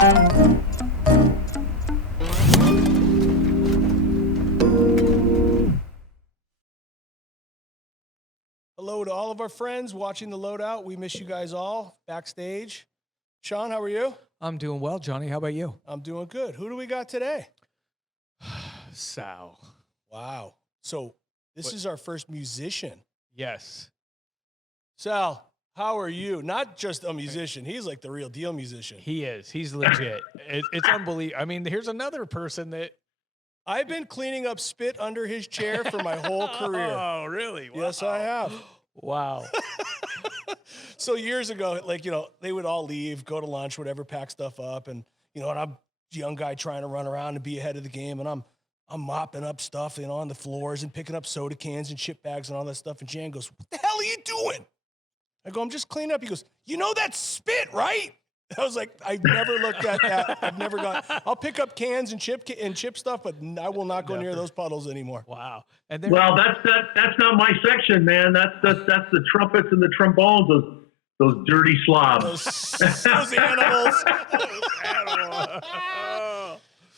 Hello to all of our friends watching the Loadout. We miss you guys all backstage. Sean, how are you? I'm doing well, Johnny. How about you? I'm doing good. Who do we got today? Sal. Wow. So this is our first musician. Yes. Sal, how are you? Not just a musician. He's like the real deal musician. He is. He's legit. It's unbelievable. I mean, here's another person that... I've been cleaning up spit under his chair for my whole career. Oh, really? Wow. Yes, I have. Wow. So years ago, like, they would all leave, go to lunch, whatever, pack stuff up. And, and I'm a young guy trying to run around and be ahead of the game. And I'm mopping up stuff, on the floors and picking up soda cans and chip bags and all that stuff. And Jan goes, "What the hell are you doing?" I go, "I'm just cleaning up." He goes, "That's spit, right?" I was like, I've never looked at that. I've never gone. I'll pick up cans and chip stuff, but I will not go near those puddles anymore. Wow. And well, that's not my section, man. That's the trumpets and the trombones. Those dirty slobs. Those animals.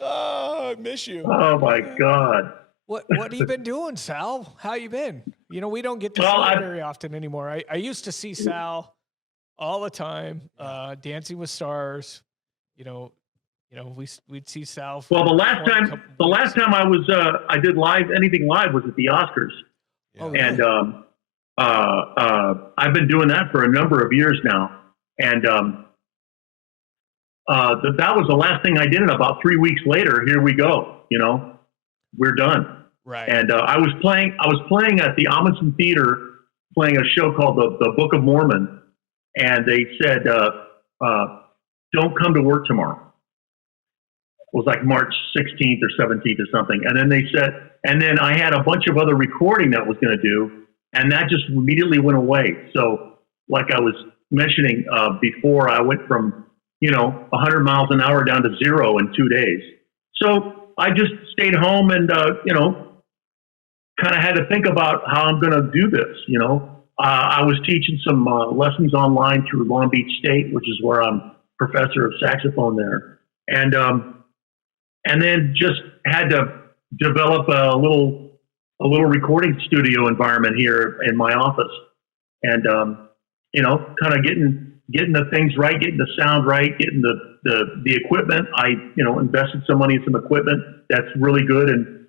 Oh, I miss you. Oh my God. What have you been doing, Sal? How you been? We don't get to see you very often anymore. I used to see Sal all the time, Dancing with Stars. We'd see Sal. Well, the last time I did anything live was at the Oscars. Yeah. And I've been doing that for a number of years now. And that was the last thing I did. And about 3 weeks later, here we go. We're done. Right. And I was playing at the Amundsen Theater, playing a show called the Book of Mormon. And they said, "Don't come to work tomorrow." It was like March 16th or 17th or something. And then they said, and then I had a bunch of other recording that I was going to do, and that just immediately went away. So like I was mentioning before, I went from, 100 miles an hour down to 0 in 2 days. So I just stayed home and, kind of had to think about how I'm going to do this. I was teaching some lessons online through Long Beach State, which is where I'm professor of saxophone there. And then just had to develop a little recording studio environment here in my office. And, kind of getting the things right, getting the sound right, getting the equipment. I, invested some money in some equipment that's really good. And,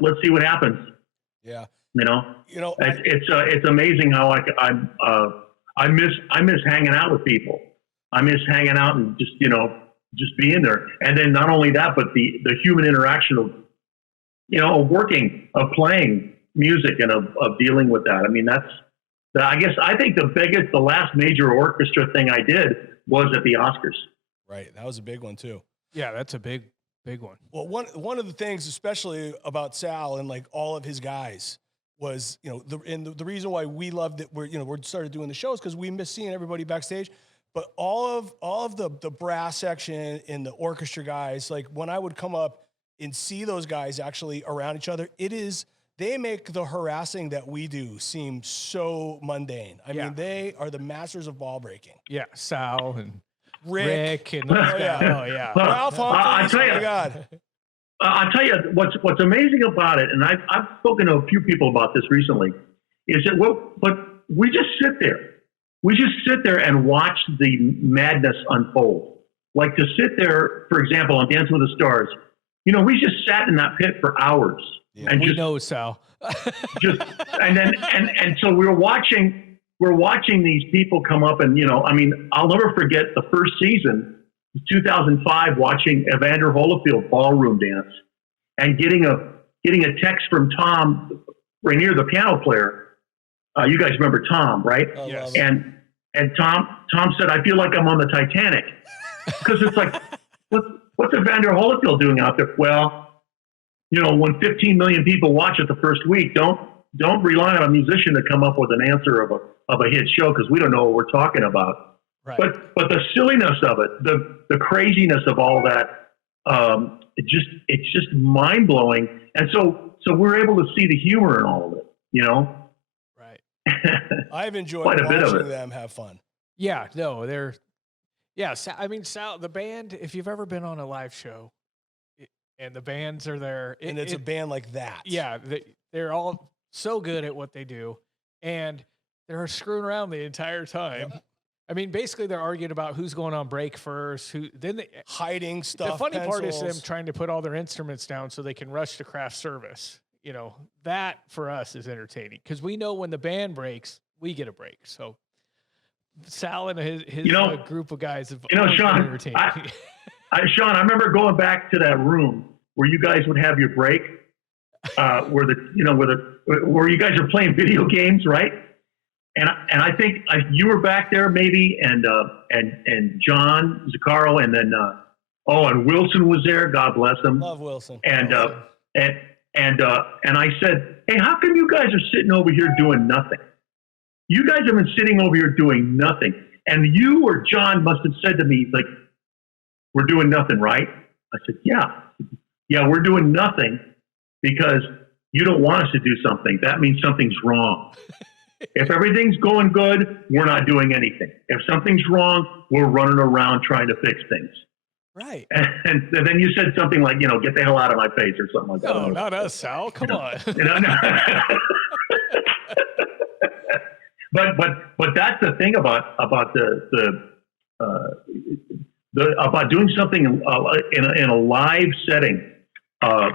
let's see what happens. Yeah. It's amazing how I miss hanging out with people. I miss hanging out and just being there. And then not only that, but the human interaction of working, of playing music and of dealing with that. I mean, I think the last major orchestra thing I did was at the Oscars. Right. That was a big one too. Yeah, that's a big one. Well, one of the things, especially about Sal and like all of his guys, was the reason why we loved it. We're started doing the shows because we miss seeing everybody backstage. But all of the brass section and the orchestra guys, like when I would come up and see those guys actually around each other, they make the harassing that we do seem so mundane. I mean, they are the masters of ball breaking. Yeah, Sal and Rick and those guys. Oh yeah, Ralph Humphreys. Oh my God. I'll tell you what's amazing about it, and I've spoken to a few people about this recently, is that but we just sit there. We just sit there and watch the madness unfold. Like to sit there, for example, on Dancing with the Stars, we just sat in that pit for hours. Yeah, and we know, Sal. and so we're watching these people come up and, I'll never forget the first season, 2005, watching Evander Holyfield ballroom dance and getting a text from Tom Rainier, the piano player. You guys remember Tom, right? Yes. And Tom said, "I feel like I'm on the Titanic," because it's like, what's Evander Holyfield doing out there? Well, when 15 million people watch it the first week, don't rely on a musician to come up with an answer of a hit show, because we don't know what we're talking about. Right. But the silliness of it, the craziness of all that, it's just mind blowing. And so we're able to see the humor in all of it. Right. I've enjoyed quite a bit of watching it. them have fun. Yeah, no, Yeah, I mean, Sal, the band, if you've ever been on a live show and the bands are there, And it's a band like that. Yeah, they're all so good at what they do, and they're screwing around the entire time. Yep. I mean, basically, they're arguing about who's going on break first. Hiding stuff. The funny part is them pencils. trying to put all their instruments down so they can rush to craft service. You know, that for us is entertaining because we know when the band breaks, we get a break. So Sal and his group of guys have always been Sean, entertaining. Sean, I remember going back to that room where you guys would have your break, where you guys are playing video games, right? And I think you were back there maybe, and John Zaccaro, and then and Wilson was there. God bless him. Love Wilson. And I said, hey, how come you guys are sitting over here doing nothing? You guys have been sitting over here doing nothing. And you or John must have said to me, like, we're doing nothing, right? I said, yeah, we're doing nothing because you don't want us to do something. That means something's wrong. If everything's going good, we're not doing anything. If something's wrong, we're running around trying to fix things. Right. And then you said something like, get the hell out of my face or something like that. No, not us, Sal. Come on. But that's the thing about about doing something in a live setting,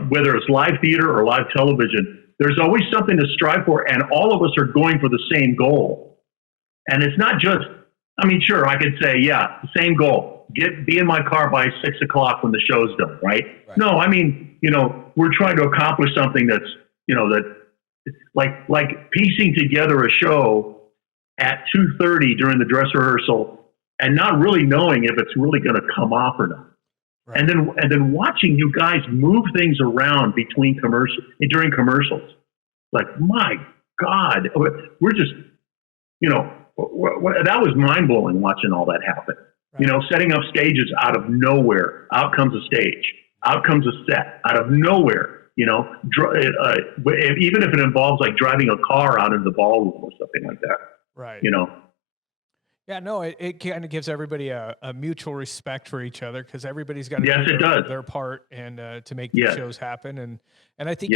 whether it's live theater or live television. There's always something to strive for, and all of us are going for the same goal. And it's not just, sure, I could say, the same goal. Be in my car by 6 o'clock when the show's done, right? No, we're trying to accomplish something that's, that like piecing together a show at 2:30 during the dress rehearsal and not really knowing if it's really going to come off or not. Right. And then watching you guys move things around during commercials, like, my God, we're just, that was mind blowing watching all that happen. Right. Setting up stages out of nowhere, out comes a stage, out comes a set, out of nowhere. Even if it involves like driving a car out into the ballroom or something like that. Right. Yeah, no, it kind of gives everybody a mutual respect for each other because everybody's got to do their part and to make these shows happen. And I think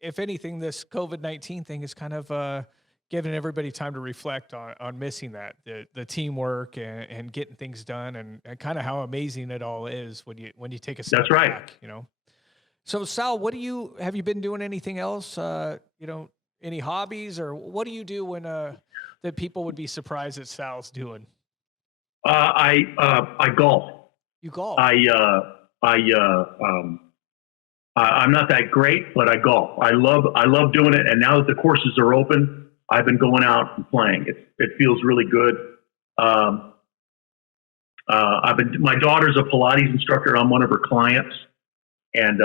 if anything, this COVID-19 thing is kind of giving everybody time to reflect on missing that, the teamwork and getting things done and kind of how amazing it all is when you take a step back, So Sal, have you been doing anything else? Any hobbies or what do you do when that people would be surprised that Sal's doing? I golf. You golf? I'm not that great, but I golf. I love doing it. And now that the courses are open, I've been going out and playing. It feels really good. My daughter's a Pilates instructor. I'm one of her clients, and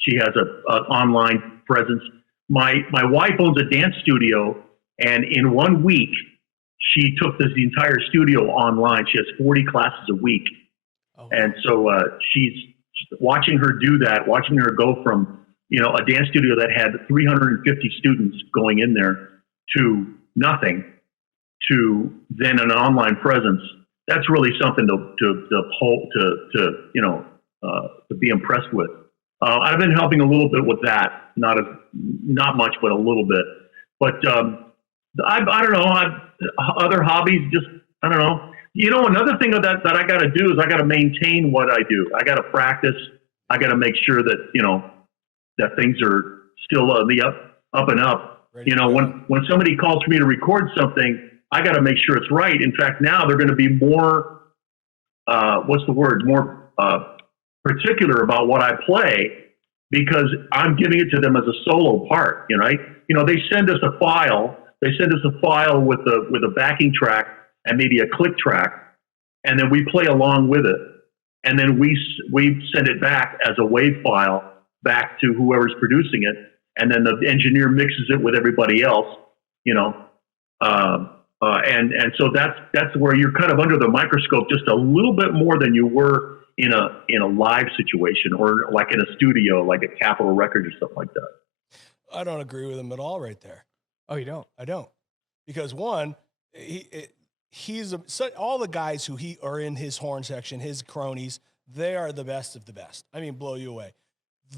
she has an online presence. My wife owns a dance studio, and in 1 week, she took the entire studio online. She has 40 classes a week. Oh. And so she's watching her do that, watching her go from, a dance studio that had 350 students going in there to nothing to then an online presence. That's really something to be impressed with. I've been helping a little bit with that, not much, but a little bit. But I don't know. Other hobbies, just I don't know. Another thing that I got to do is I got to maintain what I do. I got to practice. I got to make sure that that things are still the up and up. When somebody calls for me to record something, I got to make sure it's right. In fact, now they're going to be more more particular about what I play because I'm giving it to them as a solo part. They send us a file. They send us a file with a backing track and maybe a click track, and then we play along with it, and then we send it back as a WAV file back to whoever's producing it, and then the engineer mixes it with everybody else. And so that's where you're kind of under the microscope just a little bit more than you were in a live situation or like in a studio, like at Capitol Records or something like that. I don't agree with him at all right there. Oh, you don't? I don't. Because one, all the guys who are in his horn section, his cronies, they are the best of the best. I mean, blow you away.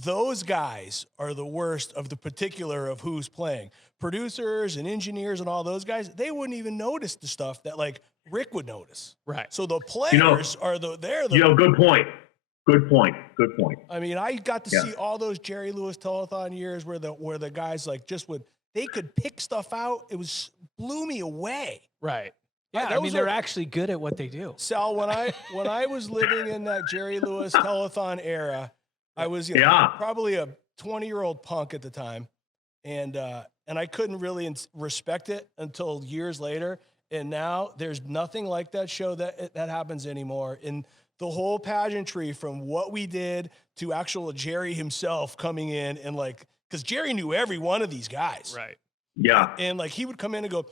Those guys are the worst of the particular of who's playing. Producers and engineers and all those guys, they wouldn't even notice the stuff that like Rick would notice. Right. So the players they're the. Good point. Good point. I mean, I got to see all those Jerry Lewis telethon years where the guys like they could pick stuff out. It blew me away. Right. Yeah, I mean, they're actually good at what they do. Sal, when I was living in that Jerry Lewis telethon era, I was probably a 20-year-old punk at the time, and I couldn't really respect it until years later. And now there's nothing like that show that happens anymore. And the whole pageantry from what we did to actual Jerry himself coming in and like, because Jerry knew every one of these guys. Right. Yeah. And like he would come in and go, "What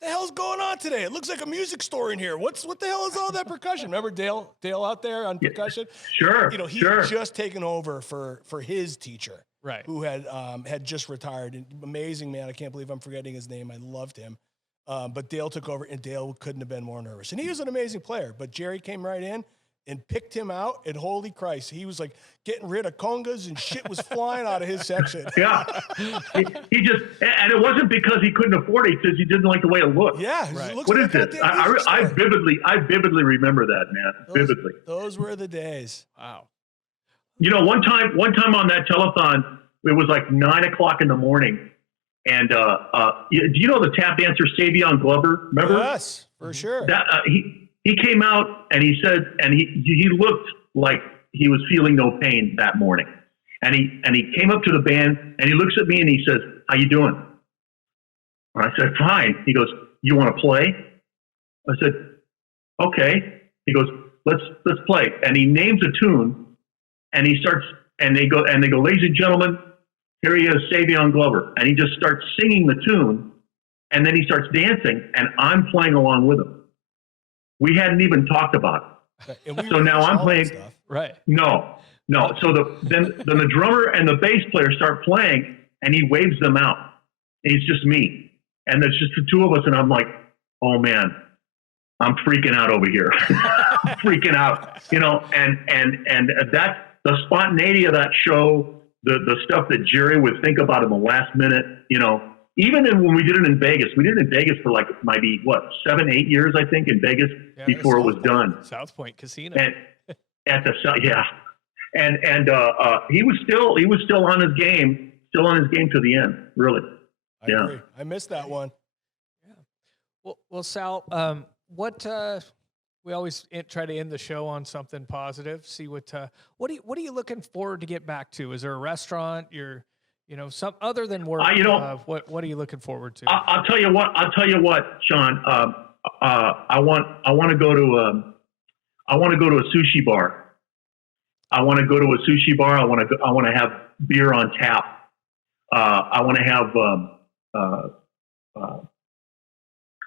the hell's going on today? It looks like a music store in here. What the hell is all that percussion?" Remember Dale out there on percussion? Sure. You know, he had just taken over for his teacher, right? Who had just retired. Amazing man. I can't believe I'm forgetting his name. I loved him. But Dale took over, and Dale couldn't have been more nervous. And he was an amazing player. But Jerry came right in and picked him out, and holy Christ, he was like getting rid of congas and shit was flying out of his section. Yeah. He just, and it wasn't because he couldn't afford it, because he didn't like the way it looked. Yeah. Right. What is this? I vividly remember that, man. Vividly. Those were the days. Wow. You know, one time on that telethon, it was like 9:00 in the morning. And do you know the tap dancer Savion Glover? Remember? Yes, for sure. That he came out and he said, and he looked like he was feeling no pain that morning. And he came up to the band and he looks at me and he says, "How you doing?" And I said, "Fine." He goes, "You want to play?" I said, "Okay." He goes, "Let's play." And he names a tune, and he starts, and they go, "Ladies and gentlemen, here he is, Savion Glover." And he just starts singing the tune, and then he starts dancing, and I'm playing along with him. We hadn't even talked about it. So now I'm playing. Right. No. So then the drummer and the bass player start playing, and he waves them out. And it's just me. And there's just the two of us, and I'm like, oh man, I'm freaking out over here. I'm freaking out, you know, and that's the spontaneity of that show, the stuff that Jerry would think about in the last minute, you know. Even when we did it in Vegas, we did it in Vegas for like maybe 7-8 years, I think, in Vegas before it was done. South Point Casino. And at the and he was still on his game to the end, really. I agree. I missed that one. Yeah. Well, Sal, what we always try to end the show on something positive. See what are you looking forward to get back to? Is there a restaurant some other than work? What are you looking forward to? I'll tell you what, Sean. I want to go to a sushi bar. I want to go to a sushi bar. I want to have beer on tap. I want to have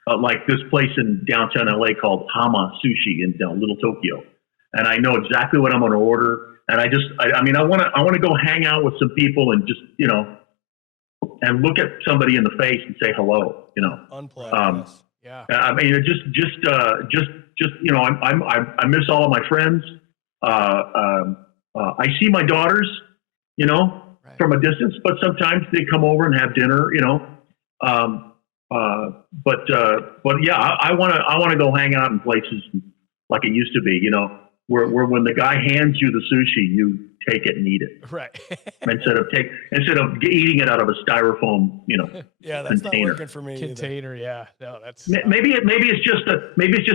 like this place in downtown LA called Hama Sushi in Little Tokyo, and I know exactly what I'm going to order. And I want to go hang out with some people and just, and look at somebody in the face and say hello, Unplug. Yeah. I mean, I miss all of my friends. I see my daughters, right, from a distance, but sometimes they come over and have dinner, but yeah, I want to go hang out in places like it used to be, where when the guy hands you the sushi, you take it and eat it. Right. instead of eating it out of a styrofoam, yeah, that's container. not working for me. Container, yeah. No, that's maybe it's just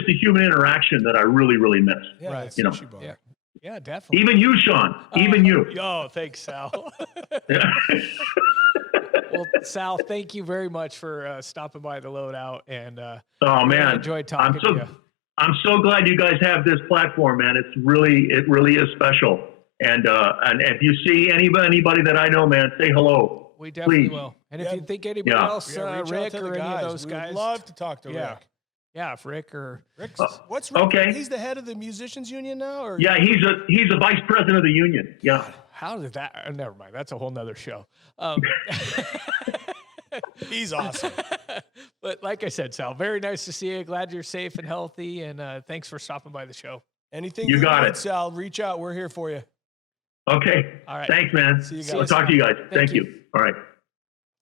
a human interaction that I really, really miss. Yeah, right. Sushi bar. Yeah, definitely. Even you, Sean. Even you. Oh, thanks, Sal. Well, Sal, thank you very much for stopping by the Loadout, and oh man, enjoyed talking to you. I'm so glad you guys have this platform, man. It really is special. And if you see anybody that I know, man, say hello. We definitely please. will. And if you think anybody else, Rick or any of those guys, we'd love to talk to Rick. Yeah, if Rick or what's Rick? Okay. He's the head of the musicians union now, or yeah, he's a vice president of the union. Yeah. God, how did that? Never mind. That's a whole nother show. He's awesome. But But like I said, Sal, very nice to see you. Glad you're safe and healthy, and thanks for stopping by the show. Anything you got, Sal, reach out. We're here for you. Okay. All right. Thanks, man. See you guys. I'll talk to you guys. Thank you. All right.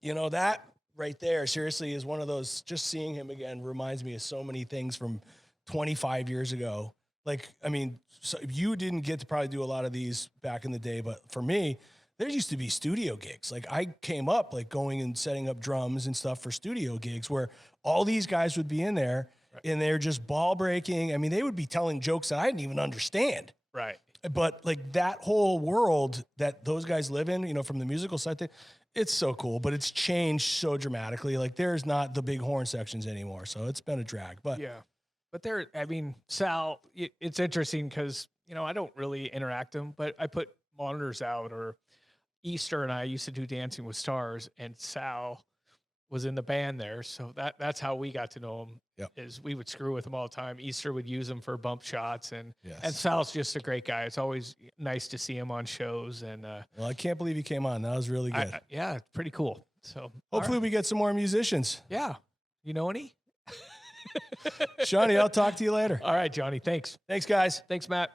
You know, that right there, seriously, is one of those, just seeing him again reminds me of so many things from 25 years ago. Like, I mean, so you didn't get to probably do a lot of these back in the day, but for me, there used to be studio gigs. Like, I came up like going and setting up drums and stuff for studio gigs where all these guys would be in there and they're just ball breaking. I mean, they would be telling jokes that I didn't even understand. Right. But like that whole world that those guys live in, you know, from the musical side, it's so cool, but it's changed so dramatically. Like, there's not the big horn sections anymore. So it's been a drag, but yeah. But there, I mean, Sal, it's interesting because, you know, I don't really interact them, but I put monitors out, or Easter and I used to do Dancing with Stars, and Sal was in the band there. So that's how we got to know him. Yep. Is we would screw with him all the time. Easter would use him for bump shots, and Sal's just a great guy. It's always nice to see him on shows. And well, I can't believe he came on. That was really good. Yeah, pretty cool. So hopefully we get some more musicians. Yeah. You know any? Shawnee, I'll talk to you later. All right, Johnny. Thanks. Thanks, guys. Thanks, Matt.